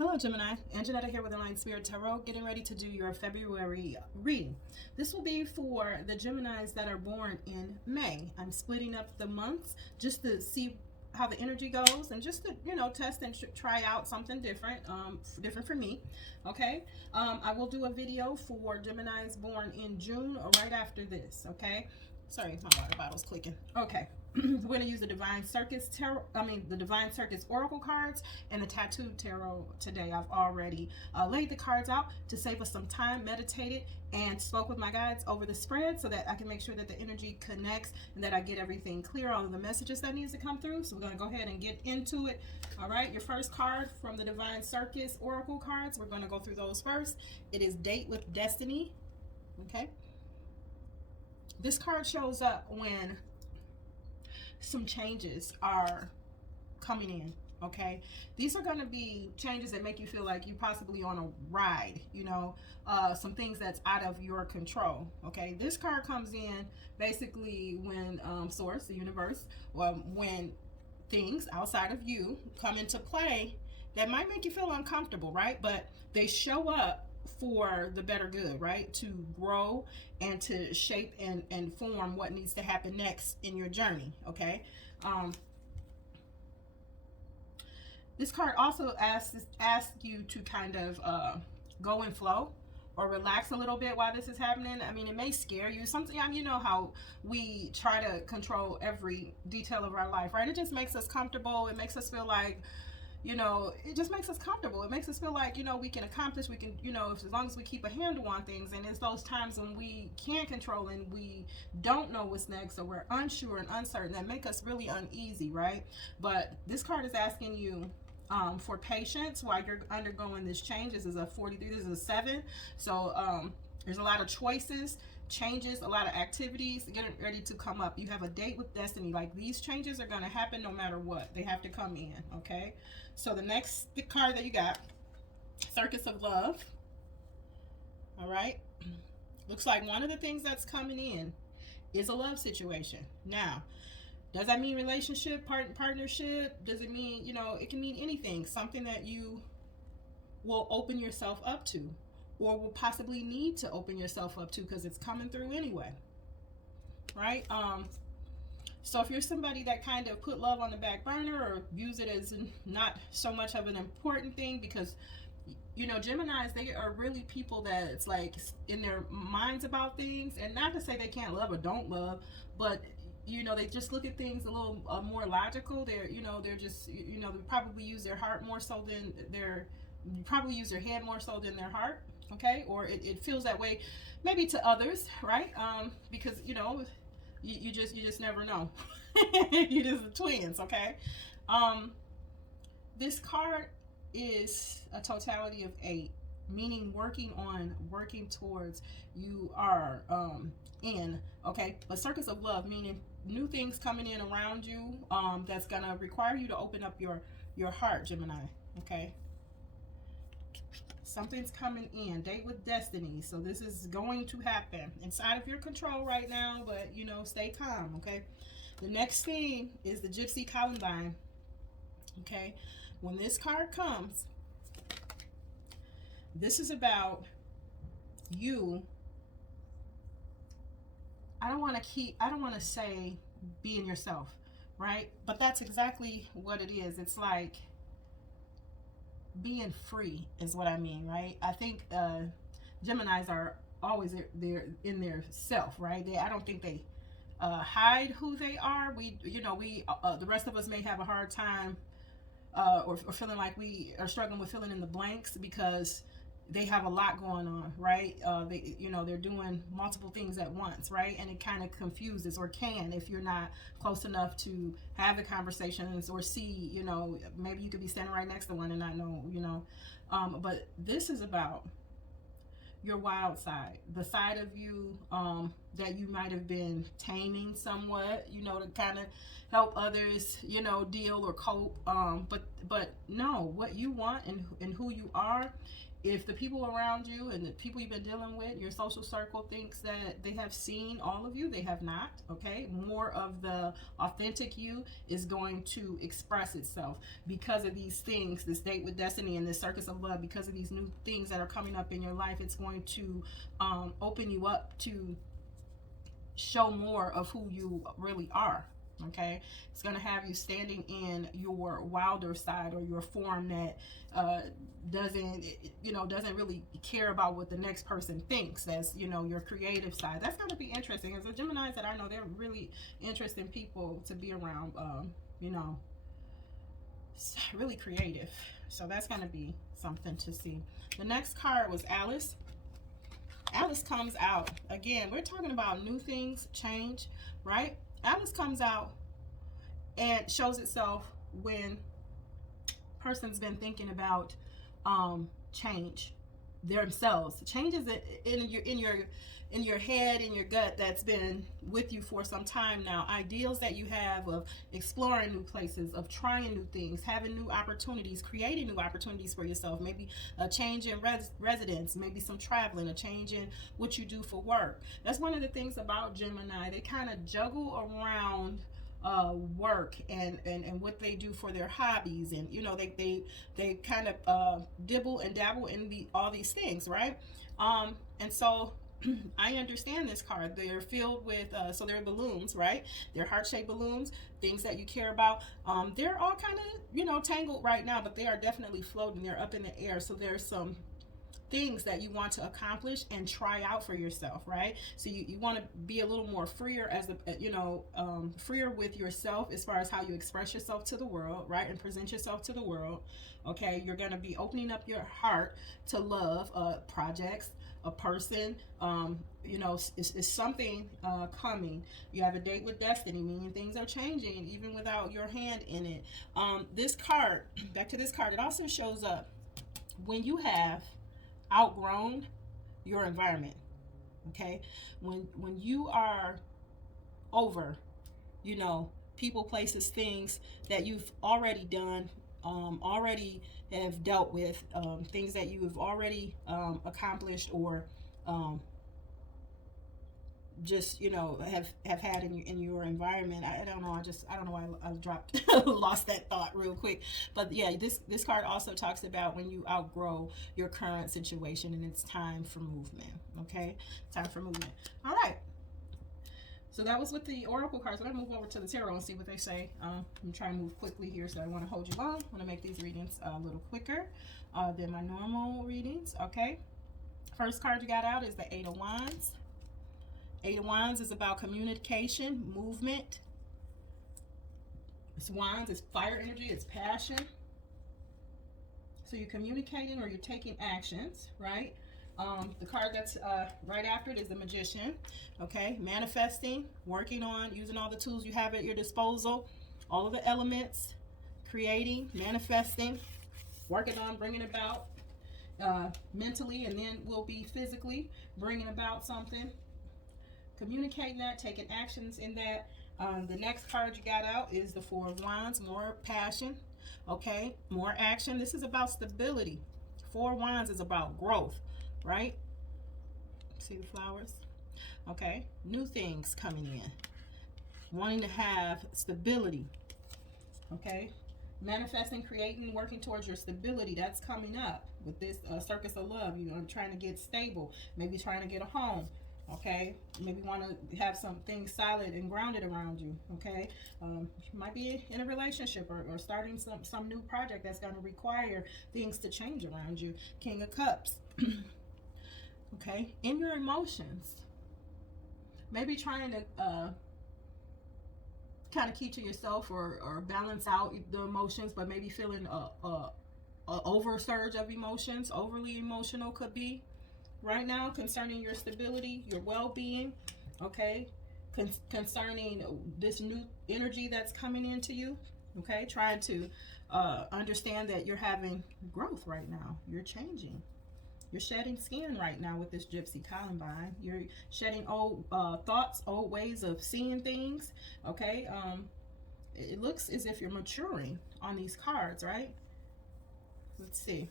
Hello Gemini, Anjanetta here with Enlightened Spirit Tarot, getting ready to do your February reading. This will be for the Geminis that are born in May. I'm splitting up the months just to see how the energy goes and just to, test and try out something different, different for me, okay? I will do a video for Geminis born in June or right after this, okay? Sorry, my water bottle's clicking. Okay. We're going to use the Divine Circus Tarot, the Divine Circus Oracle cards and the Tattooed Tarot today. I've already laid the cards out to save us some time, meditated, and spoke with my guides over the spread so that I can make sure that the energy connects and that I get everything clear on the messages that needs to come through. So we're going to go ahead and get into it. All right, your first card from the Divine Circus Oracle cards, we're going to go through those first. It is Date with Destiny. Okay. This card shows up when some changes are coming in, okay? These are going to be changes that make you feel like you're possibly on a ride, some things that's out of your control, okay? This card comes in basically when source, the universe, when things outside of you come into play that might make you feel uncomfortable, right? But they show up for the better good, right? To grow and to shape and form what needs to happen next in your journey, okay? This card also asks you to kind of go and flow or relax a little bit while this is happening. I mean, it may scare you. Sometimes, you know how we try to control every detail of our life, right? It just makes us comfortable. It makes us feel like, it just makes us comfortable. It makes us feel like, we can accomplish, we can, as long as we keep a handle on things. And it's those times when we can't control and we don't know what's next, or we're unsure and uncertain, that make us really uneasy, right? But this card is asking you for patience while you're undergoing this change. This is a 43, this is a 7. So there's a lot of choices, changes, a lot of activities getting ready to come up. You have a date with destiny. Like, these changes are going to happen no matter what. They have to come in, okay? So the next card that you got, Circus of Love. All right. Looks like one of the things that's coming in is a love situation. Now, does that mean relationship, partnership? Does it mean, it can mean anything. Something that you will open yourself up to, or will possibly need to open yourself up to, because it's coming through anyway, right? So if you're somebody that kind of put love on the back burner or views it as not so much of an important thing, because Geminis, they are really people that it's like in their minds about things, and not to say they can't love or don't love, but they just look at things a little more logical. They're just they probably use their heart more so than probably use their head more so than their heart, okay? Or it feels that way maybe to others, right? Because you just never know. You just twins, okay? This card is a totality of 8, meaning working towards, you are in, okay? But Circus of Love, meaning new things coming in around you, that's gonna require you to open up your heart, Gemini, okay? Something's coming in. Date with destiny. So this is going to happen inside of your control right now, but stay calm, okay? The next thing is the Gypsy Columbine, okay? When this card comes, this is about you. I don't want to say being yourself, right? But that's exactly what it is. It's like being free is what I mean, right? I think Geminis are always they're in their self, right? I don't think they hide who they are. We the rest of us may have a hard time or feeling like we are struggling with filling in the blanks because they have a lot going on, right? They're doing multiple things at once, right? And it kind of confuses, or can, if you're not close enough to have the conversations or see, maybe you could be standing right next to one and not know, but this is about your wild side, the side of you that you might have been taming somewhat, to kind of help others, deal or cope. But no, what you want and who you are if the people around you and the people you've been dealing with, your social circle, thinks that they have seen all of you, they have not. Okay, more of the authentic you is going to express itself because of these things, this date with destiny and this circus of love. Because of these new things that are coming up in your life, it's going to open you up to show more of who you really are. Okay, it's going to have you standing in your wilder side, or your form that doesn't really care about what the next person thinks. As your creative side. That's going to be interesting. As the Geminis that I know, they're really interesting people to be around. Really creative. So that's going to be something to see. The next card was Alice. Alice comes out again. We're talking about new things, change, right? Alice comes out and shows itself when person's been thinking about change themselves. Changes in your head, in your gut, that's been with you for some time now. Ideals that you have of exploring new places, of trying new things, having new opportunities, creating new opportunities for yourself. Maybe a change in residence, maybe some traveling, a change in what you do for work. That's one of the things about Gemini. They kind of juggle around work and what they do for their hobbies, and they kind of dibble and dabble in all these things, right? And so I understand this card. They're filled with so they're balloons, right? They're heart-shaped balloons, things that you care about. They're all kind of tangled right now, but they are definitely floating. They're up in the air. So there's some things that you want to accomplish and try out for yourself, right? So you want to be a little more freer freer with yourself as far as how you express yourself to the world, right? And present yourself to the world. Okay, you're going to be opening up your heart to love, projects, a person, it's something coming. You have a date with destiny, meaning things are changing even without your hand in it. This card, back to this card, it also shows up when you have outgrown your environment. Okay, when you are over people, places, things that you've already done, already have dealt with, things that you have already accomplished, or just have had in your environment. I don't know. I don't know why I dropped lost that thought real quick. But yeah, this card also talks about when you outgrow your current situation and it's time for movement. Okay, time for movement. All right. So that was with the oracle cards. We're gonna move over to the tarot and see what they say. I'm trying to move quickly here, so I want to hold you long. I want to make these readings a little quicker than my normal readings. Okay. First card you got out is the Eight of Wands. Eight of Wands is about communication, movement. It's wands, it's fire energy, it's passion. So you're communicating or you're taking actions, right? The card that's right after it is the Magician. Okay, manifesting, working on, using all the tools you have at your disposal, all of the elements, creating, manifesting, working on, bringing about mentally, and then will be physically bringing about something. Communicating that, taking actions in that. The next card you got out is the Four of Wands, more passion, okay, more action. This is about stability. Four of Wands is about growth, right? See the flowers? Okay, new things coming in. Wanting to have stability, okay? Manifesting, creating, working towards your stability. That's coming up with this Circus of Love. You're trying to get stable, maybe trying to get a home. Okay, maybe want to have some things solid and grounded around you. Okay, you might be in a relationship or starting some new project that's going to require things to change around you. King of Cups. Okay, in your emotions, maybe trying to kind of keep to yourself or balance out the emotions, but maybe feeling a oversurge of emotions, overly emotional could be. Right now, concerning your stability, your well-being, okay, concerning this new energy that's coming into you, okay, trying to understand that you're having growth right now. You're changing. You're shedding skin right now with this Gypsy Columbine. You're shedding old thoughts, old ways of seeing things, okay. It looks as if you're maturing on these cards, right? Let's see.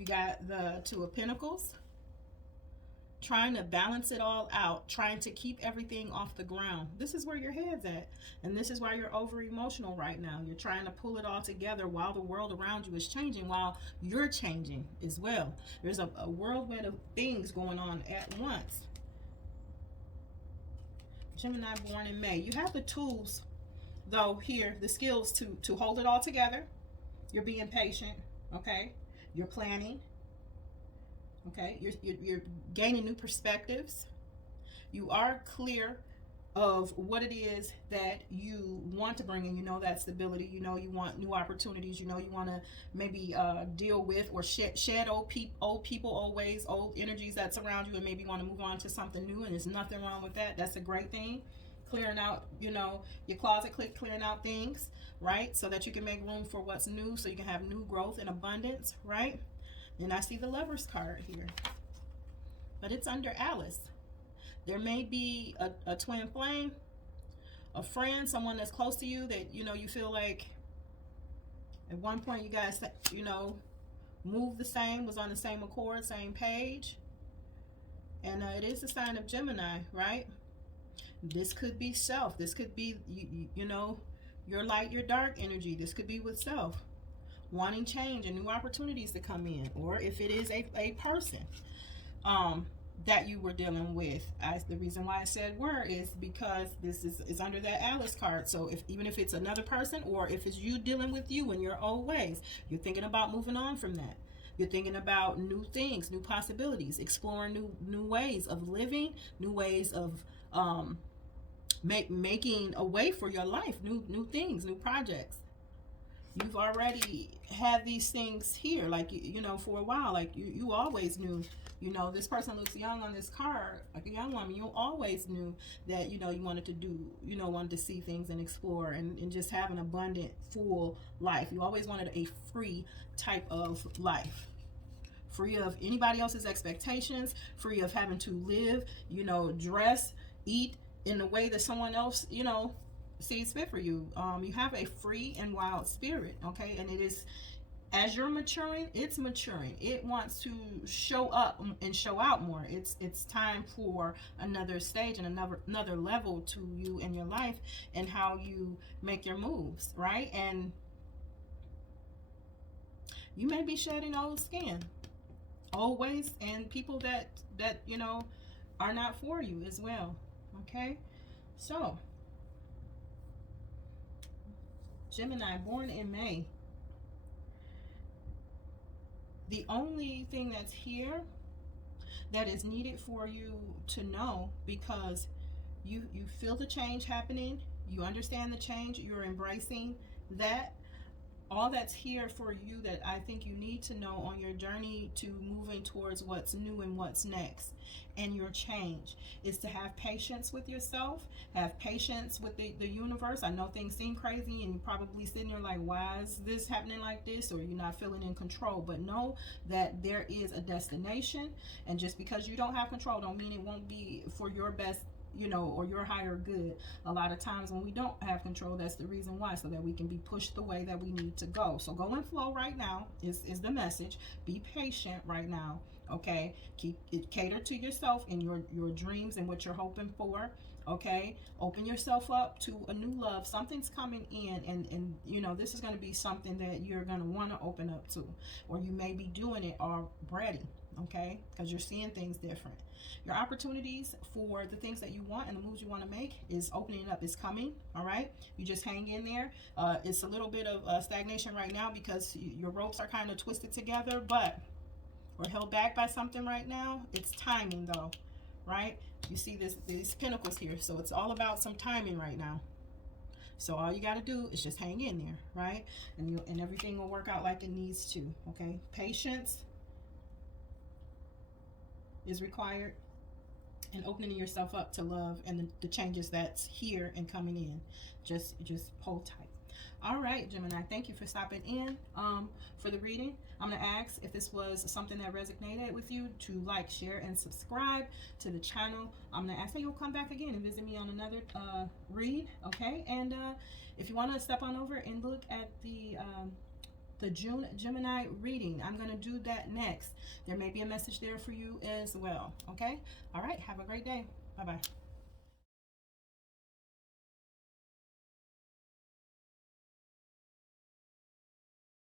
You got the Two of Pentacles, trying to balance it all out, trying to keep everything off the ground. This is where your head's at. And this is why you're over emotional right now. You're trying to pull it all together while the world around you is changing, while you're changing as well. There's a whirlwind of things going on at once. Gemini born in May. You have the tools, though, here, the skills to hold it all together. You're being patient, okay? You're planning. Okay, you're gaining new perspectives. You are clear of what it is that you want to bring in. You know that stability. You know you want new opportunities. You know you want to maybe deal with or shed old people, old ways, old energies that surround you, and maybe want to move on to something new. And there's nothing wrong with that. That's a great thing. Clearing out, you know, your closet, clearing out things, right? So that you can make room for what's new, so you can have new growth and abundance, right? And I see the Lover's card here, but it's under Alice. There may be a twin flame, a friend, someone that's close to you that, you know, you feel like at one point you guys, you know, moved the same, was on the same accord, same page. And it is a sign of Gemini, right? This could be self. This could be, you know, your light, your dark energy. This could be with self. Wanting change and new opportunities to come in, or if it is a person that you were dealing with. The reason why I said were is because this is under that Alice card. So even if it's another person, or if it's you dealing with you in your old ways, you're thinking about moving on from that. You're thinking about new things, new possibilities, exploring new ways of living, new ways of making a way for your life, new things, new projects. You've already had these things here, like, you know, for a while. Like you always knew, you know, this person looks young on this card, like a young woman. You always knew that, you know, you wanted to do, you know, wanted to see things and explore and just have an abundant, full life. You always wanted a free type of life, free of anybody else's expectations, free of having to live, you know, dress, eat in the way that someone else, you know, sees fit for you. You have a free and wild spirit, okay? And it is, as you're maturing, it's maturing. It wants to show up and show out more. It's time for another stage and another level to you in your life and how you make your moves, right? And you may be shedding old skin, old ways, and people that you know are not for you as well, okay? So Gemini born in May. The only thing that's here that is needed for you to know, because you feel the change happening, you understand the change, you're embracing that. All that's here for you that I think you need to know on your journey to moving towards what's new and what's next and your change is to have patience with yourself, have patience with the universe. I know things seem crazy and you're probably sitting there like, why is this happening like this? Or you're not feeling in control, but know that there is a destination, and just because you don't have control don't mean it won't be for your best, you know, or your higher good. A lot of times when we don't have control, that's the reason why, so that we can be pushed the way that we need to go. So go and flow right now is the message. Be patient right now, okay? Keep it, cater to yourself and your dreams and what you're hoping for, okay? Open yourself up to a new love. Something's coming in, and you know, this is going to be something that you're going to want to open up to, or you may be doing it already, okay? Because you're seeing things different. Your opportunities for the things that you want and the moves you want to make is opening up, is coming, all right? You just hang in there. It's a little bit of stagnation right now because your ropes are kind of twisted together, but we're held back by something right now. It's timing though, right? You see these pentacles here, so it's all about some timing right now. So all you got to do is just hang in there, right? And everything will work out like it needs to, okay? Patience is required, and opening yourself up to love and the changes that's here and coming in. Just hold tight. All right, Gemini, thank you for stopping in for the reading. I'm going to ask if this was something that resonated with you to like, share, and subscribe to the channel. I'm going to ask that you'll come back again and visit me on another read, okay? And if you want to step on over and look at the the June Gemini reading. I'm going to do that next. There may be a message there for you as well. Okay? All right. Have a great day. Bye-bye.